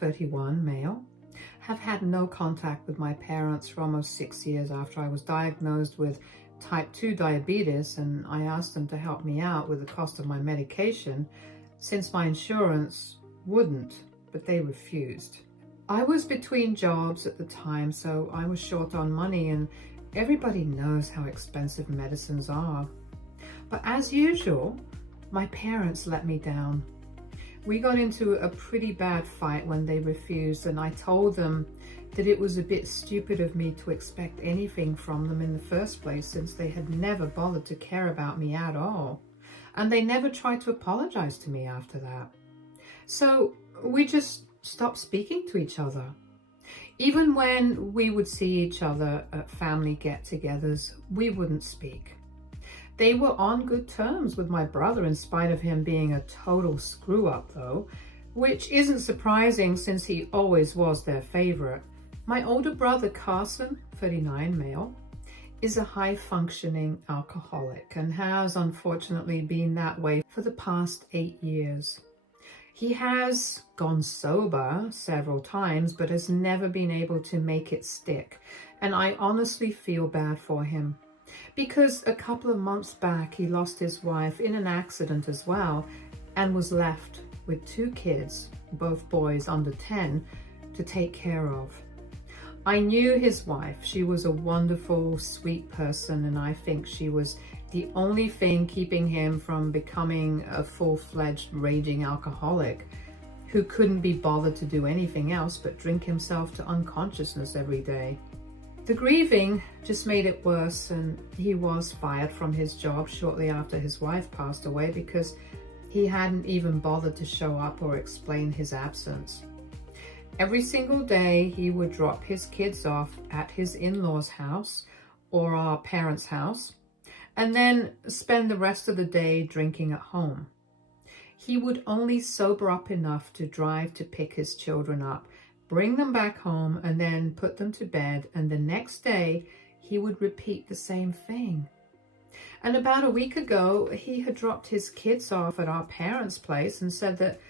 31, male. Have had no contact with my parents for almost 6 years after I was diagnosed with type 2 diabetes, and I asked them to help me out with the cost of my medication since my insurance wouldn't, but they refused. I was between jobs at the time, so I was short on money, and everybody knows how expensive medicines are. But as usual, my parents let me down. We got into a pretty bad fight when they refused, and I told them that it was a bit stupid of me to expect anything from them in the first place, since they had never bothered to care about me at all. And they never tried to apologize to me after that. So we just stopped speaking to each other. Even when we would see each other at family get-togethers, we wouldn't speak. They were on good terms with my brother in spite of him being a total screw-up though, which isn't surprising since he always was their favorite. My older brother Carson, 39, male, is a high-functioning alcoholic and has unfortunately been that way for the past 8 years. He has gone sober several times, but has never been able to make it stick, and I honestly feel bad for him. Because a couple of months back, he lost his wife in an accident as well, and was left with 2 kids, both boys under 10, to take care of. I knew his wife. She was a wonderful, sweet person, and I think she was the only thing keeping him from becoming a full-fledged raging alcoholic who couldn't be bothered to do anything else but drink himself to unconsciousness every day. The grieving just made it worse, and he was fired from his job shortly after his wife passed away because he hadn't even bothered to show up or explain his absence. Every single day he would drop his kids off at his in-laws' house or our parents' house, and then spend the rest of the day drinking at home. He would only sober up enough to drive to pick his children up, bring them back home, and then put them to bed, and the next day he would repeat the same thing. And about a week ago, he had dropped his kids off at our parents' place and said that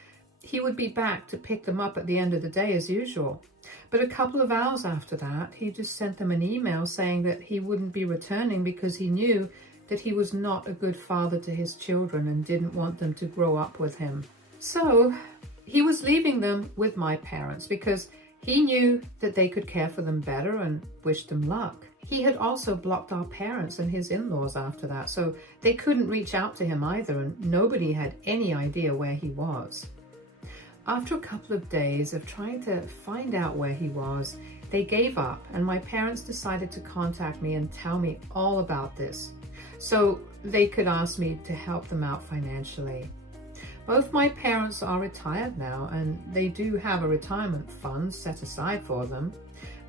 he would be back to pick them up at the end of the day as usual. But a couple of hours after that, he just sent them an email saying that he wouldn't be returning because he knew that he was not a good father to his children and didn't want them to grow up with him. So he was leaving them with my parents because he knew that they could care for them better and wished them luck. He had also blocked our parents and his in-laws after that, so they couldn't reach out to him either, and nobody had any idea where he was. After a couple of days of trying to find out where he was, they gave up, and my parents decided to contact me and tell me all about this, so they could ask me to help them out financially. Both my parents are retired now, and they do have a retirement fund set aside for them.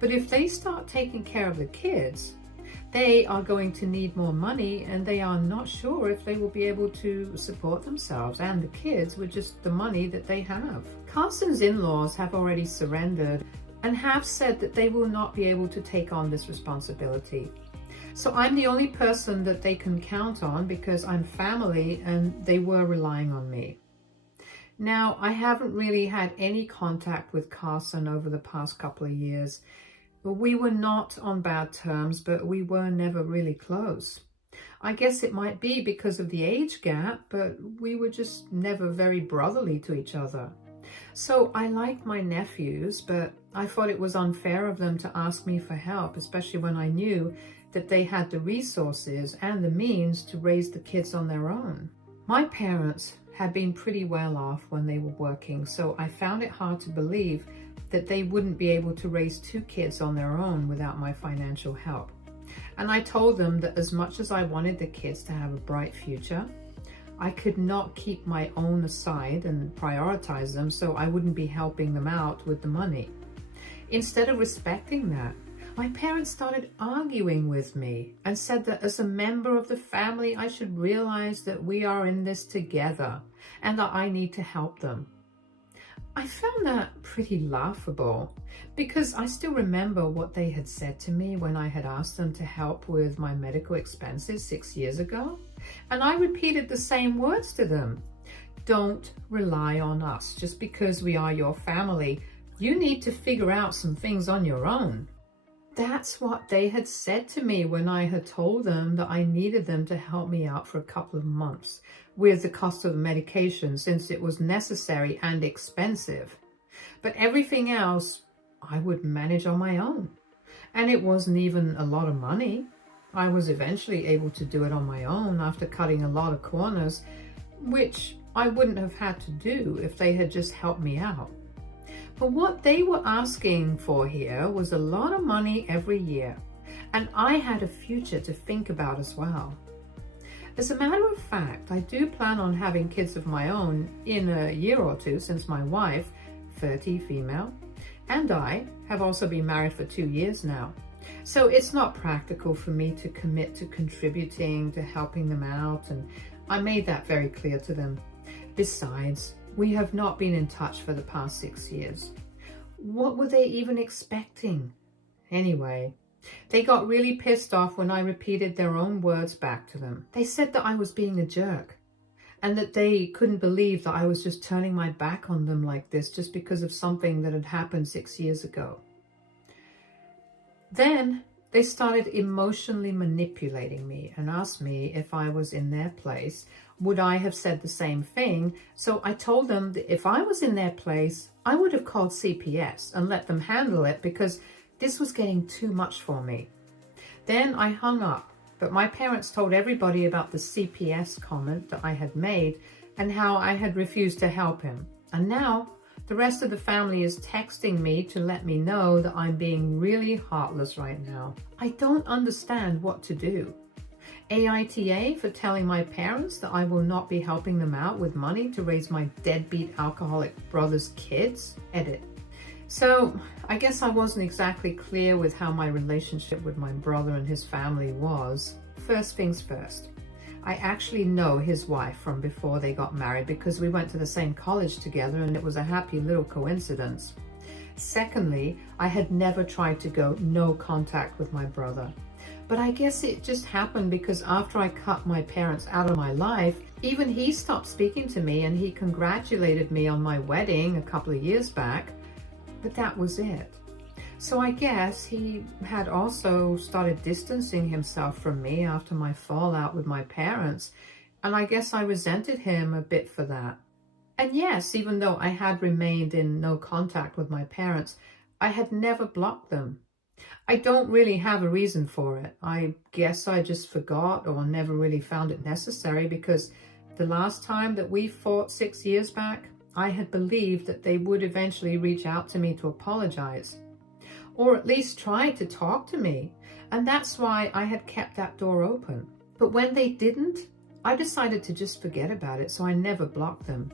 But if they start taking care of the kids, they are going to need more money, and they are not sure if they will be able to support themselves and the kids with just the money that they have. Carson's in-laws have already surrendered and have said that they will not be able to take on this responsibility. So I'm the only person that they can count on because I'm family and they were relying on me. Now, I haven't really had any contact with Carson over the past couple of years. We were not on bad terms, but we were never really close. I guess it might be because of the age gap, but we were just never very brotherly to each other. So I liked my nephews, but I thought it was unfair of them to ask me for help, especially when I knew that they had the resources and the means to raise the kids on their own. My parents had been pretty well off when they were working, so I found it hard to believe that they wouldn't be able to raise 2 kids on their own without my financial help. And I told them that as much as I wanted the kids to have a bright future, I could not keep my own aside and prioritize them so I wouldn't be helping them out with the money. Instead of respecting that, my parents started arguing with me and said that as a member of the family, I should realize that we are in this together and that I need to help them. I found that pretty laughable because I still remember what they had said to me when I had asked them to help with my medical expenses 6 years ago. And I repeated the same words to them. Don't rely on us. Just because we are your family, You need to figure out some things on your own. That's what they had said to me when I had told them that I needed them to help me out for a couple of months with the cost of the medication, since it was necessary and expensive. But everything else I would manage on my own. And it wasn't even a lot of money. I was eventually able to do it on my own after cutting a lot of corners, which I wouldn't have had to do if they had just helped me out. But what they were asking for here was a lot of money every year, and I had a future to think about as well. As a matter of fact, I do plan on having kids of my own in a year or two, since my wife, 30 female, and I have also been married for 2 years now. So it's not practical for me to commit to contributing to helping them out, and I made that very clear to them. Besides, we have not been in touch for the past 6 years. What were they even expecting? Anyway, they got really pissed off when I repeated their own words back to them. They said that I was being a jerk, and that they couldn't believe that I was just turning my back on them like this just because of something that had happened 6 years ago. Then they started emotionally manipulating me and asked me if I was in their place, would I have said the same thing? So I told them that if I was in their place, I would have called CPS and let them handle it, because this was getting too much for me. Then I hung up, but my parents told everybody about the CPS comment that I had made and how I had refused to help him. And now the rest of the family is texting me to let me know that I'm being really heartless right now. I don't understand what to do. AITA for telling my parents that I will not be helping them out with money to raise my deadbeat alcoholic brother's kids. Edit. So I guess I wasn't exactly clear with how my relationship with my brother and his family was. First things first. I actually know his wife from before they got married, because we went to the same college together and it was a happy little coincidence. Secondly, I had never tried to go no contact with my brother. But I guess it just happened because after I cut my parents out of my life, even he stopped speaking to me, and he congratulated me on my wedding a couple of years back. But that was it. So I guess he had also started distancing himself from me after my fallout with my parents, and I guess I resented him a bit for that. And yes, even though I had remained in no contact with my parents, I had never blocked them. I don't really have a reason for it. I guess I just forgot or never really found it necessary, because the last time that we fought 6 years back, I had believed that they would eventually reach out to me to apologize, or at least try to talk to me, and that's why I had kept that door open. But when they didn't, I decided to just forget about it, so I never blocked them.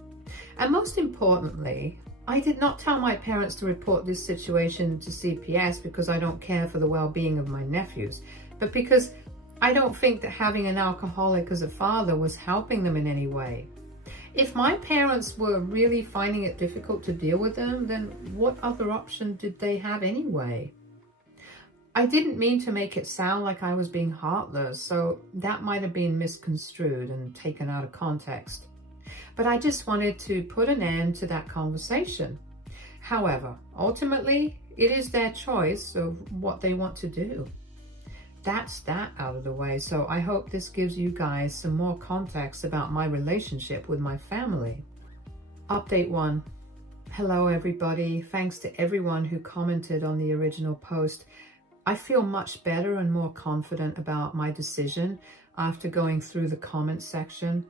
And most importantly, I did not tell my parents to report this situation to CPS because I don't care for the well-being of my nephews, but because I don't think that having an alcoholic as a father was helping them in any way. If my parents were really finding it difficult to deal with them, then what other option did they have anyway? I didn't mean to make it sound like I was being heartless, so that might have been misconstrued and taken out of context. But I just wanted to put an end to that conversation. However, ultimately, it is their choice of what they want to do. That's that out of the way, so I hope this gives you guys some more context about my relationship with my family. Update 1. Hello everybody. Thanks to everyone who commented on the original post. I feel much better and more confident about my decision after going through the comment section.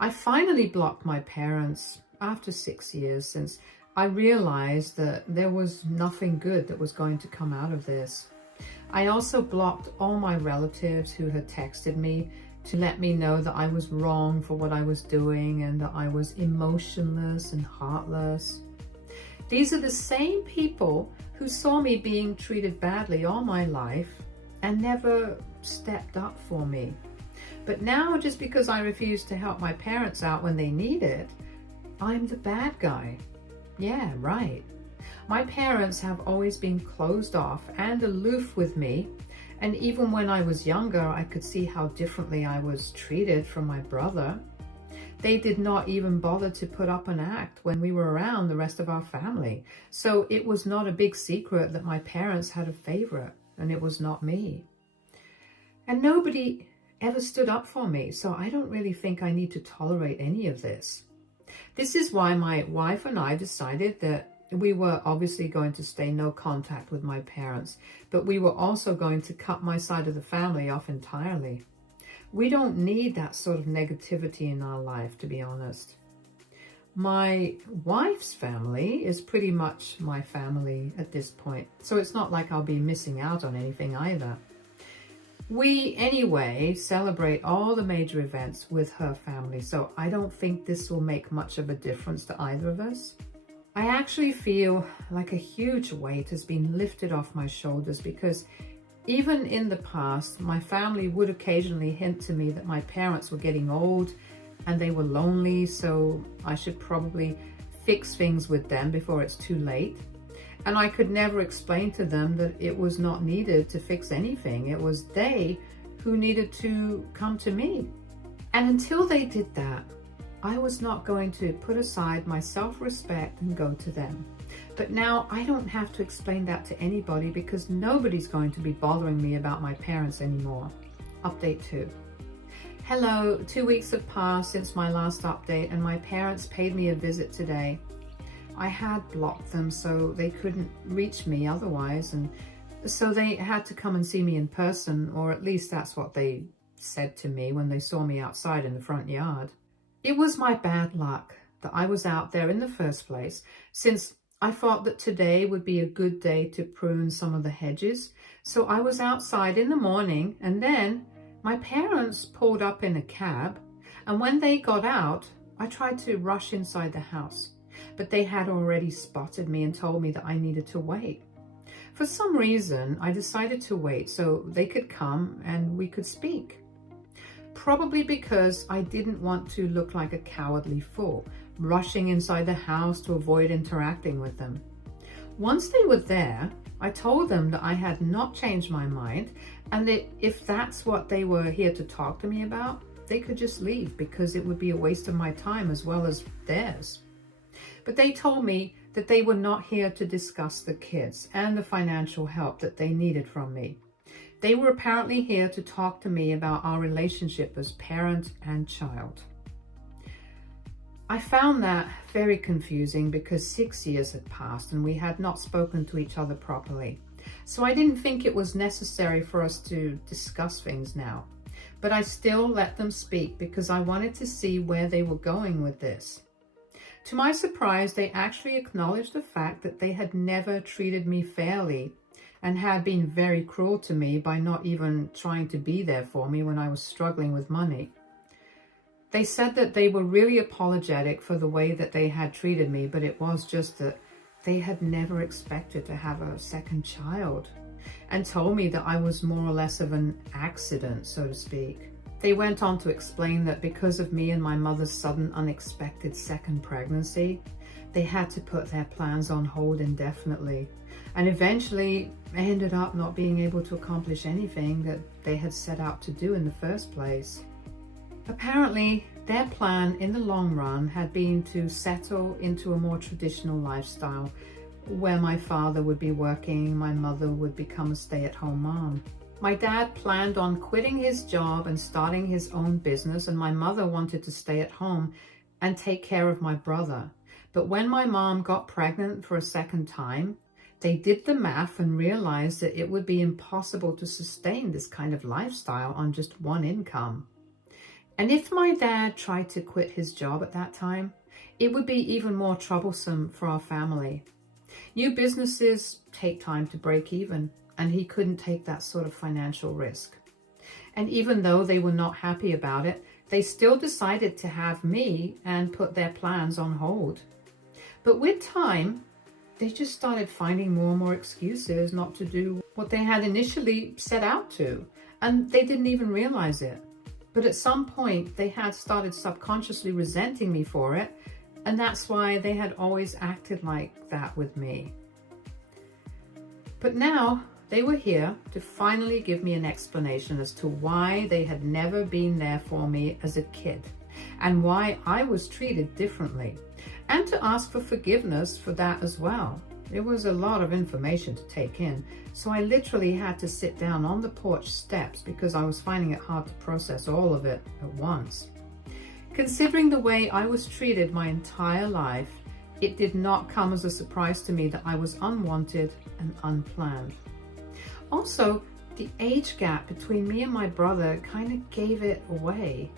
I finally blocked my parents after 6 years, since I realized that there was nothing good that was going to come out of this. I also blocked all my relatives who had texted me to let me know that I was wrong for what I was doing and that I was emotionless and heartless. These are the same people who saw me being treated badly all my life and never stepped up for me. But now, just because I refuse to help my parents out when they need it, I'm the bad guy. Yeah, right. My parents have always been closed off and aloof with me, and even when I was younger, I could see how differently I was treated from my brother. They did not even bother to put up an act when we were around the rest of our family. So it was not a big secret that my parents had a favorite, and it was not me. And nobody ever stood up for me, so I don't really think I need to tolerate any of this. This is why my wife and I decided that we were obviously going to stay no contact with my parents, but we were also going to cut my side of the family off entirely. We don't need that sort of negativity in our life, to be honest. My wife's family is pretty much my family at this point, so it's not like I'll be missing out on anything either. We, anyway, celebrate all the major events with her family, so I don't think this will make much of a difference to either of us. I actually feel like a huge weight has been lifted off my shoulders because even in the past, my family would occasionally hint to me that my parents were getting old and they were lonely, so I should probably fix things with them before it's too late. And I could never explain to them that it was not needed to fix anything. It was they who needed to come to me. And until they did that, I was not going to put aside my self-respect and go to them. But now I don't have to explain that to anybody because nobody's going to be bothering me about my parents anymore. Update 2. Hello, 2 weeks have passed since my last update and my parents paid me a visit today. I had blocked them so they couldn't reach me otherwise, and so they had to come and see me in person, or at least that's what they said to me when they saw me outside in the front yard. It was my bad luck that I was out there in the first place, since I thought that today would be a good day to prune some of the hedges. So I was outside in the morning, and then my parents pulled up in a cab, and when they got out, I tried to rush inside the house, but they had already spotted me and told me that I needed to wait. For some reason, I decided to wait so they could come and we could speak. Probably because I didn't want to look like a cowardly fool, rushing inside the house to avoid interacting with them. Once they were there, I told them that I had not changed my mind and that if that's what they were here to talk to me about, they could just leave because it would be a waste of my time as well as theirs. But they told me that they were not here to discuss the kids and the financial help that they needed from me. They were apparently here to talk to me about our relationship as parent and child. I found that very confusing because 6 years had passed and we had not spoken to each other properly. So I didn't think it was necessary for us to discuss things now. But I still let them speak because I wanted to see where they were going with this. To my surprise, they actually acknowledged the fact that they had never treated me fairly and had been very cruel to me by not even trying to be there for me when I was struggling with money. They said that they were really apologetic for the way that they had treated me, but it was just that they had never expected to have a second child, and told me that I was more or less of an accident, so to speak. They went on to explain that because of me and my mother's sudden unexpected second pregnancy, they had to put their plans on hold indefinitely, and eventually ended up not being able to accomplish anything that they had set out to do in the first place. Apparently, their plan in the long run had been to settle into a more traditional lifestyle where my father would be working, my mother would become a stay-at-home mom. My dad planned on quitting his job and starting his own business, and my mother wanted to stay at home and take care of my brother. But when my mom got pregnant for a second time, they did the math and realized that it would be impossible to sustain this kind of lifestyle on just one income. And if my dad tried to quit his job at that time, it would be even more troublesome for our family. New businesses take time to break even, and he couldn't take that sort of financial risk. And even though they were not happy about it, they still decided to have me and put their plans on hold. But with time, they just started finding more and more excuses not to do what they had initially set out to, and they didn't even realize it. But at some point, they had started subconsciously resenting me for it, and that's why they had always acted like that with me. But now, they were here to finally give me an explanation as to why they had never been there for me as a kid, and why I was treated differently, and to ask for forgiveness for that as well. It was a lot of information to take in, so I literally had to sit down on the porch steps because I was finding it hard to process all of it at once. Considering the way I was treated my entire life, it did not come as a surprise to me that I was unwanted and unplanned. Also, the age gap between me and my brother kind of gave it away.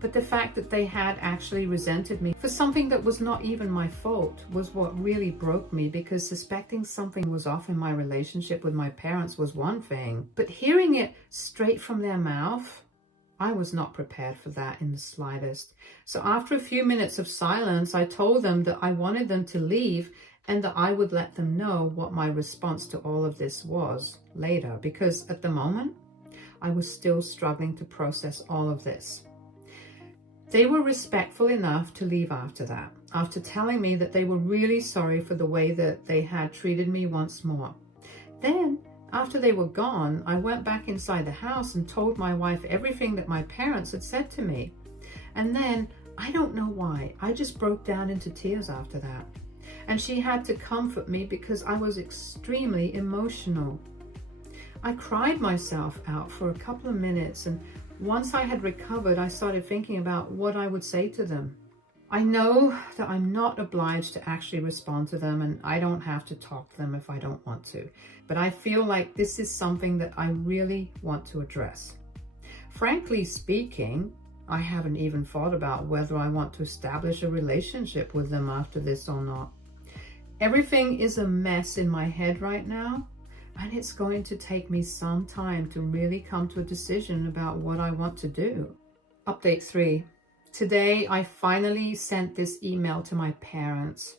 But the fact that they had actually resented me for something that was not even my fault was what really broke me, because suspecting something was off in my relationship with my parents was one thing, but hearing it straight from their mouth, I was not prepared for that in the slightest. So after a few minutes of silence, I told them that I wanted them to leave and that I would let them know what my response to all of this was later, because at the moment, I was still struggling to process all of this. They were respectful enough to leave after that, after telling me that they were really sorry for the way that they had treated me once more. Then, after they were gone, I went back inside the house and told my wife everything that my parents had said to me. And then, I don't know why, I just broke down into tears after that. And she had to comfort me because I was extremely emotional. I cried myself out for a couple of minutes, and once I had recovered, I started thinking about what I would say to them. I know that I'm not obliged to actually respond to them, and I don't have to talk to them if I don't want to. But I feel like this is something that I really want to address. Frankly speaking, I haven't even thought about whether I want to establish a relationship with them after this or not. Everything is a mess in my head right now, and it's going to take me some time to really come to a decision about what I want to do. Update 3. Today, I finally sent this email to my parents.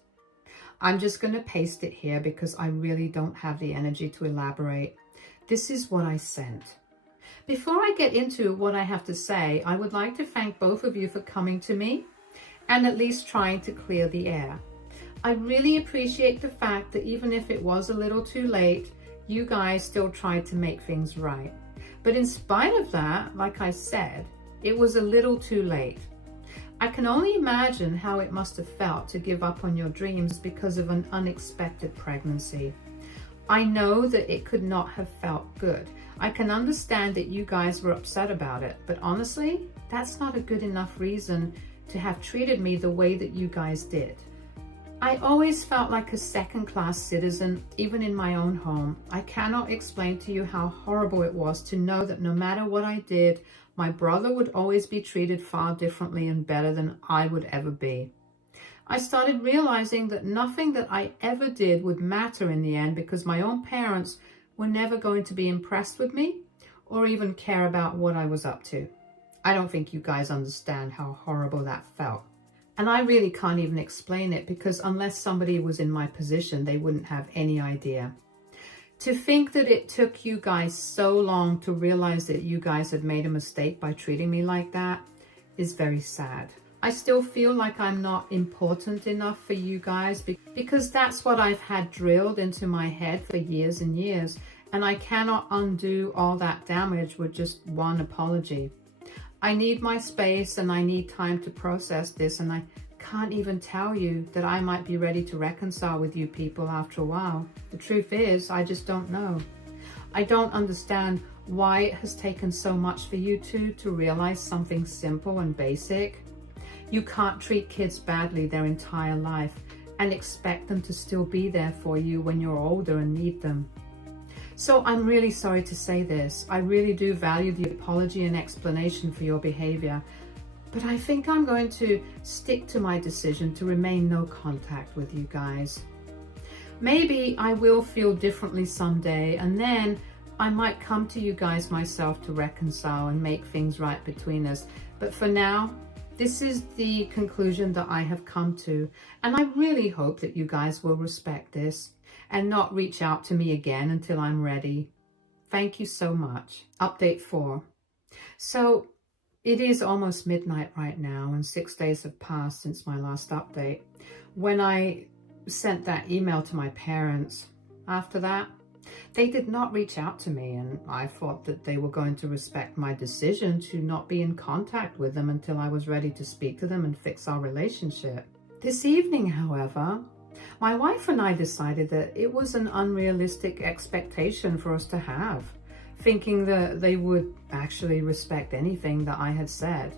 I'm just going to paste it here because I really don't have the energy to elaborate. This is what I sent. Before I get into what I have to say, I would like to thank both of you for coming to me and at least trying to clear the air. I really appreciate the fact that even if it was a little too late, you guys still tried to make things right. But in spite of that, like I said, it was a little too late. I can only imagine how it must have felt to give up on your dreams because of an unexpected pregnancy. I know that it could not have felt good. I can understand that you guys were upset about it, but honestly, that's not a good enough reason to have treated me the way that you guys did. I always felt like a second-class citizen, even in my own home. I cannot explain to you how horrible it was to know that no matter what I did, my brother would always be treated far differently and better than I would ever be. I started realizing that nothing that I ever did would matter in the end because my own parents were never going to be impressed with me or even care about what I was up to. I don't think you guys understand how horrible that felt. And I really can't even explain it because unless somebody was in my position, they wouldn't have any idea. To think that it took you guys so long to realize that you guys had made a mistake by treating me like that is very sad. I still feel like I'm not important enough for you guys because that's what I've had drilled into my head for years and years, and I cannot undo all that damage with just one apology. I need my space and I need time to process this, and I can't even tell you that I might be ready to reconcile with you people after a while. The truth is, I just don't know. I don't understand why it has taken so much for you two to realize something simple and basic. You can't treat kids badly their entire life and expect them to still be there for you when you're older and need them. So I'm really sorry to say this. I really do value the apology and explanation for your behavior, but I think I'm going to stick to my decision to remain no contact with you guys. Maybe I will feel differently someday, and then I might come to you guys myself to reconcile and make things right between us. But for now, this is the conclusion that I have come to, and I really hope that you guys will respect this and not reach out to me again until I'm ready. Thank you so much. Update 4. So it is almost midnight right now, and 6 days have passed since my last update. When I sent that email to my parents, after that, They did not reach out to me, and I thought that they were going to respect my decision to not be in contact with them until I was ready to speak to them and fix our relationship. This evening, however, my wife and I decided that it was an unrealistic expectation for us to have, thinking that they would actually respect anything that I had said.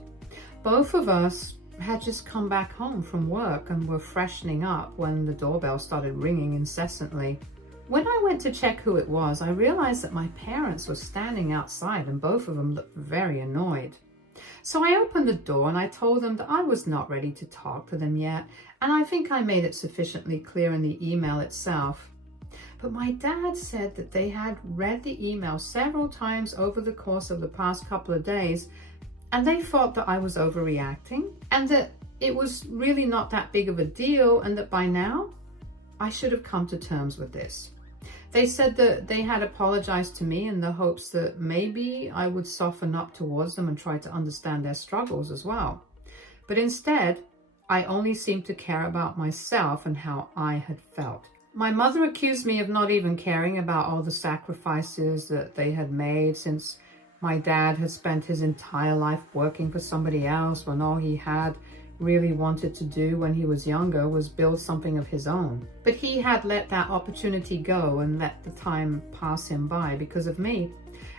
Both of us had just come back home from work and were freshening up when the doorbell started ringing incessantly. When I went to check who it was, I realized that my parents were standing outside and both of them looked very annoyed. So I opened the door and I told them that I was not ready to talk to them yet, and I think I made it sufficiently clear in the email itself. But my dad said that they had read the email several times over the course of the past couple of days, and they thought that I was overreacting and that it was really not that big of a deal, and that by now I should have come to terms with this. They said that they had apologized to me in the hopes that maybe I would soften up towards them and try to understand their struggles as well. But instead, I only seemed to care about myself and how I had felt. My mother accused me of not even caring about all the sacrifices that they had made, since my dad had spent his entire life working for somebody else when all he had really wanted to do when he was younger was build something of his own. But he had let that opportunity go and let the time pass him by because of me.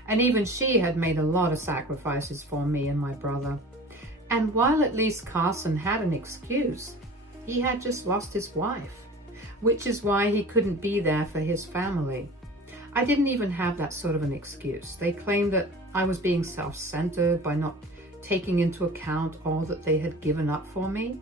And even she had made a lot of sacrifices for me and my brother. And while at least Carson had an excuse, he had just lost his wife, which is why he couldn't be there for his family. I didn't even have that sort of an excuse. They claimed that I was being self-centered by not taking into account all that they had given up for me,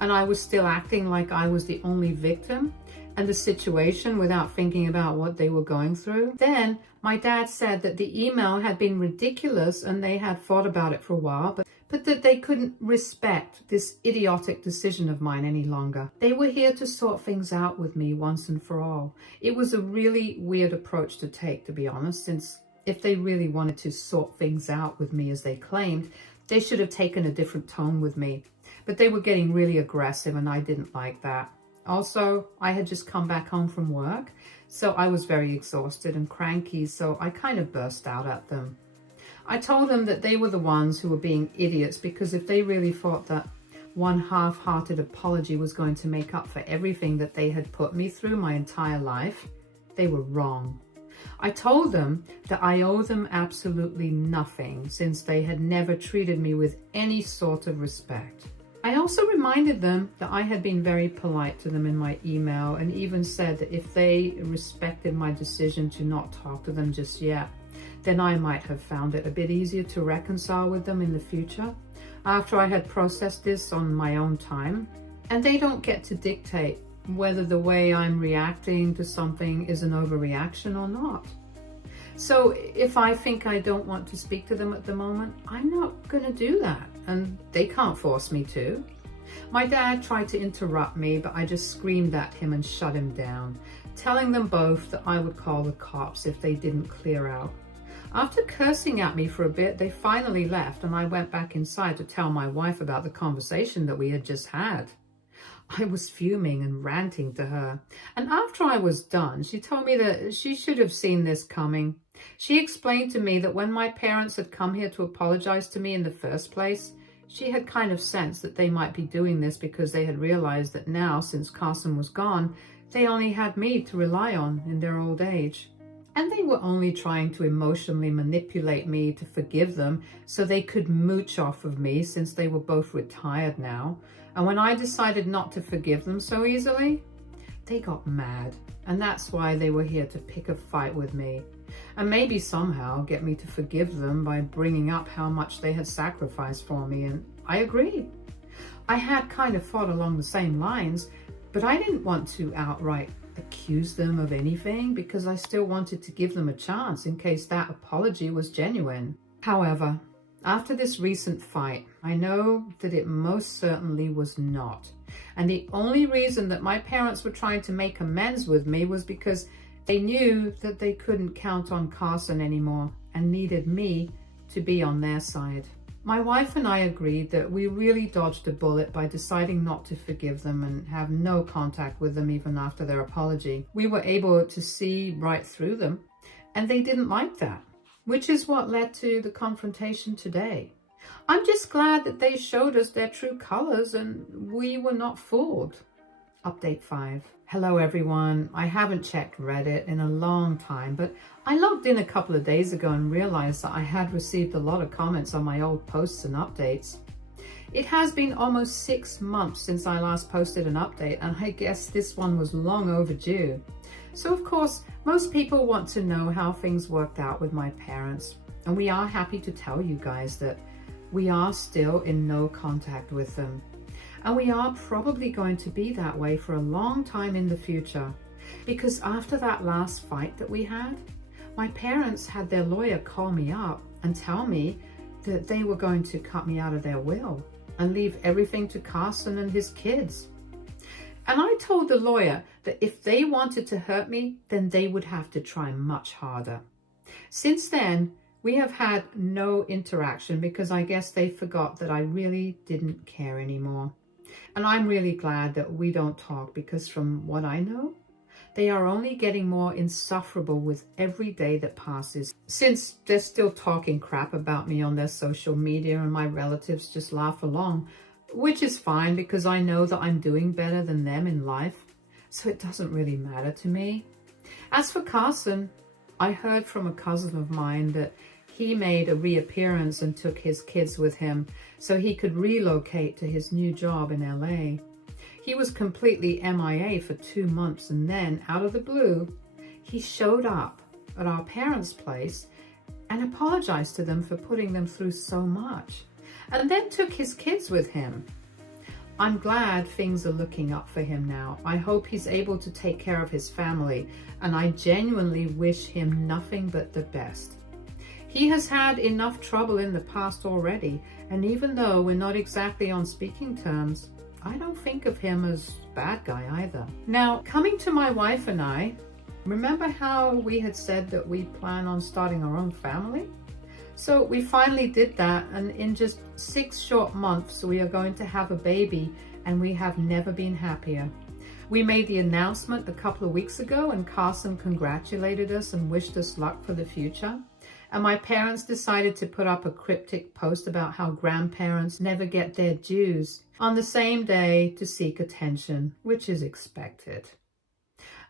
and I was still acting like I was the only victim and the situation without thinking about what they were going through. Then my dad said that the email had been ridiculous and they had thought about it for a while, but that they couldn't respect this idiotic decision of mine any longer. They were here to sort things out with me once and for all. It was a really weird approach to take, to be honest, since if they really wanted to sort things out with me as they claimed, they should have taken a different tone with me. But they were getting really aggressive and I didn't like that. Also, I had just come back home from work, so I was very exhausted and cranky, so I kind of burst out at them. I told them that they were the ones who were being idiots, because if they really thought that one half-hearted apology was going to make up for everything that they had put me through my entire life, they were wrong. I told them that I owe them absolutely nothing, since they had never treated me with any sort of respect. I also reminded them that I had been very polite to them in my email, and even said that if they respected my decision to not talk to them just yet, then I might have found it a bit easier to reconcile with them in the future, after I had processed this on my own time. And they don't get to dictate whether the way I'm reacting to something is an overreaction or not. So if I think I don't want to speak to them at the moment, I'm not going to do that, and they can't force me to. My dad tried to interrupt me, but I just screamed at him and shut him down, telling them both that I would call the cops if they didn't clear out. After cursing at me for a bit, they finally left, and I went back inside to tell my wife about the conversation that we had just had. I was fuming and ranting to her, and after I was done, she told me that she should have seen this coming. She explained to me that when my parents had come here to apologize to me in the first place, she had kind of sensed that they might be doing this because they had realized that now, since Carson was gone, they only had me to rely on in their old age. And they were only trying to emotionally manipulate me to forgive them so they could mooch off of me, since they were both retired now. And when I decided not to forgive them so easily, they got mad. And that's why they were here to pick a fight with me. And maybe somehow get me to forgive them by bringing up how much they had sacrificed for me. And I agreed. I had kind of thought along the same lines, but I didn't want to outright accuse them of anything, because I still wanted to give them a chance in case that apology was genuine. However, after this recent fight, I know that it most certainly was not. And the only reason that my parents were trying to make amends with me was because they knew that they couldn't count on Carson anymore and needed me to be on their side. My wife and I agreed that we really dodged a bullet by deciding not to forgive them and have no contact with them even after their apology. We were able to see right through them, and they didn't like that, which is what led to the confrontation today. I'm just glad that they showed us their true colors and we were not fooled. Update 5. Hello everyone. I haven't checked Reddit in a long time, but I logged in a couple of days ago and realized that I had received a lot of comments on my old posts and updates. It has been almost 6 months since I last posted an update, and I guess this one was long overdue. So of course, most people want to know how things worked out with my parents, and we are happy to tell you guys that we are still in no contact with them. And we are probably going to be that way for a long time in the future. Because after that last fight that we had, my parents had their lawyer call me up and tell me that they were going to cut me out of their will and leave everything to Carson and his kids. And I told the lawyer that if they wanted to hurt me, then they would have to try much harder. Since then, we have had no interaction because I guess they forgot that I really didn't care anymore. And I'm really glad that we don't talk because from what I know, they are only getting more insufferable with every day that passes, since they're still talking crap about me on their social media and my relatives just laugh along, which is fine because I know that I'm doing better than them in life, so it doesn't really matter to me. As for Carson, I heard from a cousin of mine that he made a reappearance and took his kids with him so he could relocate to his new job in LA. He was completely MIA for 2 months, and then, out of the blue, he showed up at our parents' place and apologized to them for putting them through so much, and then took his kids with him. I'm glad things are looking up for him now. I hope he's able to take care of his family, and I genuinely wish him nothing but the best. He has had enough trouble in the past already, and even though we're not exactly on speaking terms, I don't think of him as a bad guy either. Now, coming to my wife and I, remember how we had said that we plan on starting our own family? So we finally did that, and in just 6 short months, we are going to have a baby, and we have never been happier. We made the announcement a couple of weeks ago, and Carson congratulated us and wished us luck for the future. And my parents decided to put up a cryptic post about how grandparents never get their dues on the same day to seek attention, which is expected.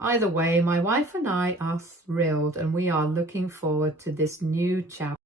Either way, my wife and I are thrilled, and we are looking forward to this new chapter.